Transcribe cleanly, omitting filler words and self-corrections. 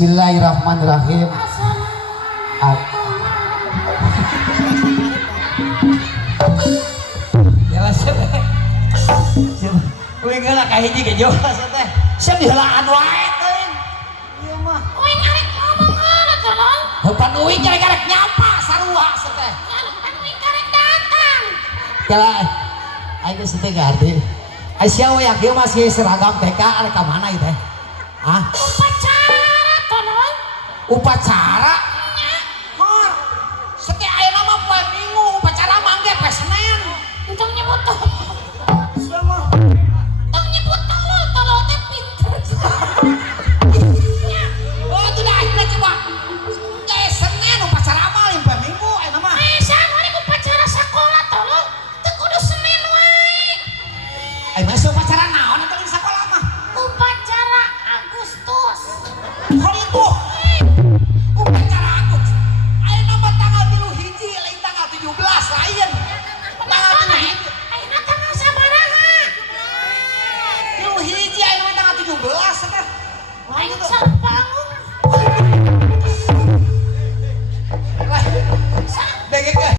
Bismillahirrahmanirrahim. Jalan siapa? Siapa? Uing heula ka hiji ge jola teh. Siap diheulaan wae teuing. Ieu mah. Uing arek ngomong heula tolong. Heupan uing karek nyapa sarua teh. Kan uing karek datang. Jalan. Aing geus teh gardi. Ai sia we yakieu masih seragam TK arek ka mana ieu teh? Hah? Upacara tolong. Upacara